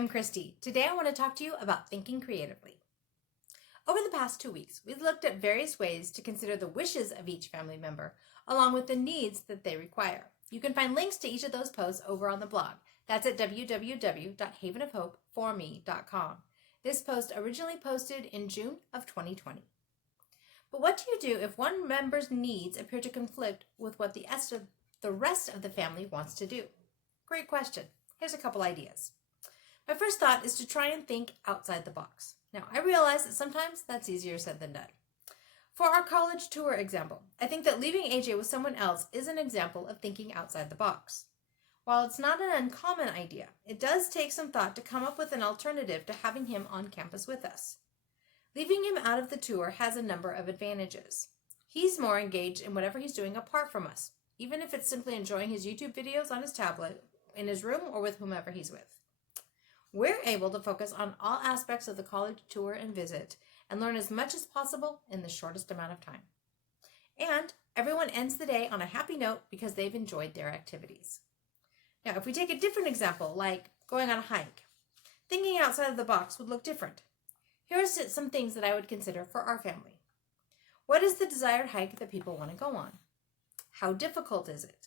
I'm Christy. Today I want to talk to you about thinking creatively. Over the past 2 weeks, we've looked at various ways to consider the wishes of each family member, along with the needs that they require. You can find links to each of those posts over on the blog. That's at www.havenofhopeforme.com. This post originally posted in June of 2020. But what do you do if one member's needs appear to conflict with what the rest of the family wants to do? Great question. Here's a couple ideas. My first thought is to try and think outside the box. Now, I realize that sometimes that's easier said than done. For our college tour example, I think that leaving AJ with someone else is an example of thinking outside the box. While it's not an uncommon idea, it does take some thought to come up with an alternative to having him on campus with us. Leaving him out of the tour has a number of advantages. He's more engaged in whatever he's doing apart from us, even if it's simply enjoying his YouTube videos on his tablet, in his room, or with whomever he's with. We're able to focus on all aspects of the college tour and visit and learn as much as possible in the shortest amount of time. And everyone ends the day on a happy note because they've enjoyed their activities. Now, if we take a different example, like going on a hike, thinking outside of the box would look different. Here are some things that I would consider for our family. What is the desired hike that people want to go on? How difficult is it?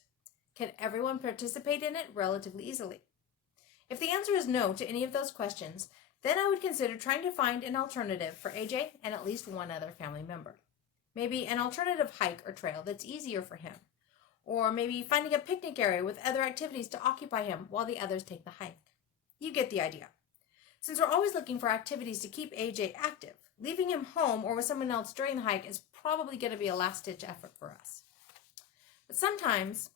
Can everyone participate in it relatively easily? If the answer is no to any of those questions, then I would consider trying to find an alternative for AJ and at least one other family member. Maybe an alternative hike or trail that's easier for him. Or maybe finding a picnic area with other activities to occupy him while the others take the hike. You get the idea. Since we're always looking for activities to keep AJ active, leaving him home or with someone else during the hike is probably going to be a last-ditch effort for us. But sometimes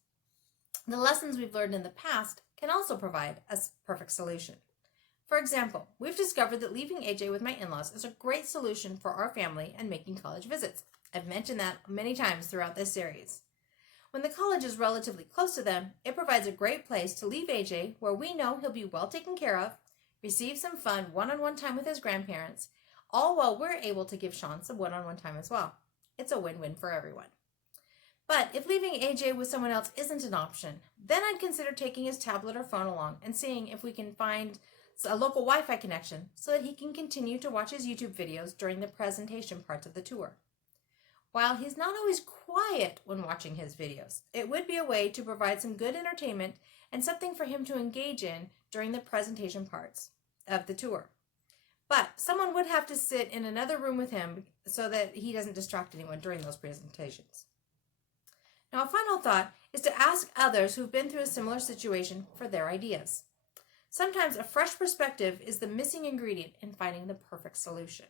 the lessons we've learned in the past can also provide a perfect solution. For example, we've discovered that leaving AJ with my in-laws is a great solution for our family and making college visits. I've mentioned that many times throughout this series. When the college is relatively close to them, it provides a great place to leave AJ where we know he'll be well taken care of, receive some fun one-on-one time with his grandparents, all while we're able to give Sean some one-on-one time as well. It's a win-win for everyone. But if leaving AJ with someone else isn't an option, then I'd consider taking his tablet or phone along and seeing if we can find a local Wi-Fi connection so that he can continue to watch his YouTube videos during the presentation parts of the tour. While he's not always quiet when watching his videos, it would be a way to provide some good entertainment and something for him to engage in during the presentation parts of the tour. But someone would have to sit in another room with him so that he doesn't distract anyone during those presentations. Now, a final thought is to ask others who've been through a similar situation for their ideas. Sometimes a fresh perspective is the missing ingredient in finding the perfect solution.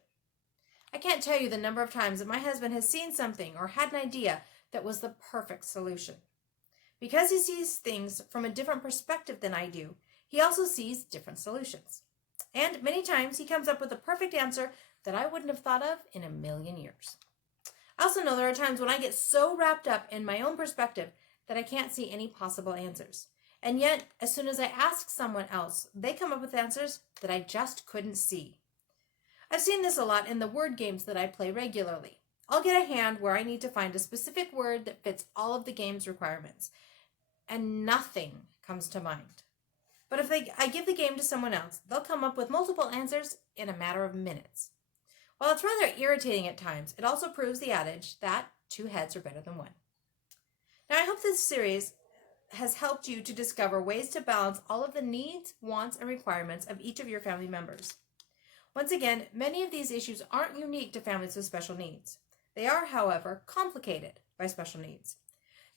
I can't tell you the number of times that my husband has seen something or had an idea that was the perfect solution. Because he sees things from a different perspective than I do, he also sees different solutions. And many times he comes up with a perfect answer that I wouldn't have thought of in a million years. I also know there are times when I get so wrapped up in my own perspective that I can't see any possible answers. And yet, as soon as I ask someone else, they come up with answers that I just couldn't see. I've seen this a lot in the word games that I play regularly. I'll get a hand where I need to find a specific word that fits all of the game's requirements, and nothing comes to mind. But if I give the game to someone else, they'll come up with multiple answers in a matter of minutes. While it's rather irritating at times, it also proves the adage that 2 heads are better than 1. Now, I hope this series has helped you to discover ways to balance all of the needs, wants, and requirements of each of your family members. Once again, many of these issues aren't unique to families with special needs. They are, however, complicated by special needs.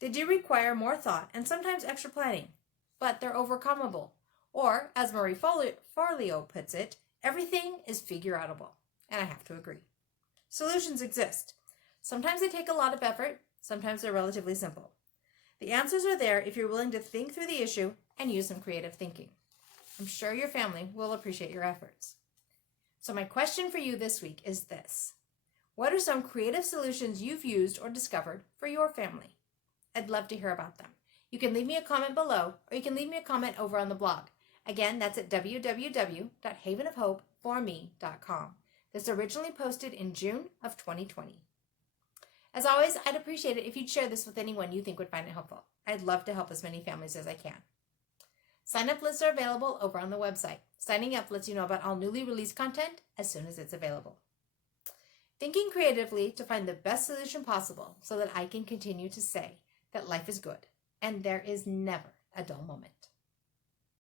They do require more thought and sometimes extra planning, but they're overcomable. Or, as Marie Forleo puts it, everything is figure-outable. And I have to agree. Solutions exist. Sometimes they take a lot of effort, sometimes they're relatively simple. The answers are there if you're willing to think through the issue and use some creative thinking. I'm sure your family will appreciate your efforts. So my question for you this week is this. What are some creative solutions you've used or discovered for your family? I'd love to hear about them. You can leave me a comment below, or you can leave me a comment over on the blog. Again, that's at www.havenofhopeforme.com. This originally posted in June of 2020. As always, I'd appreciate it if you'd share this with anyone you think would find it helpful. I'd love to help as many families as I can. Sign-up lists are available over on the website. Signing up lets you know about all newly released content as soon as it's available. Thinking creatively to find the best solution possible so that I can continue to say that life is good and there is never a dull moment.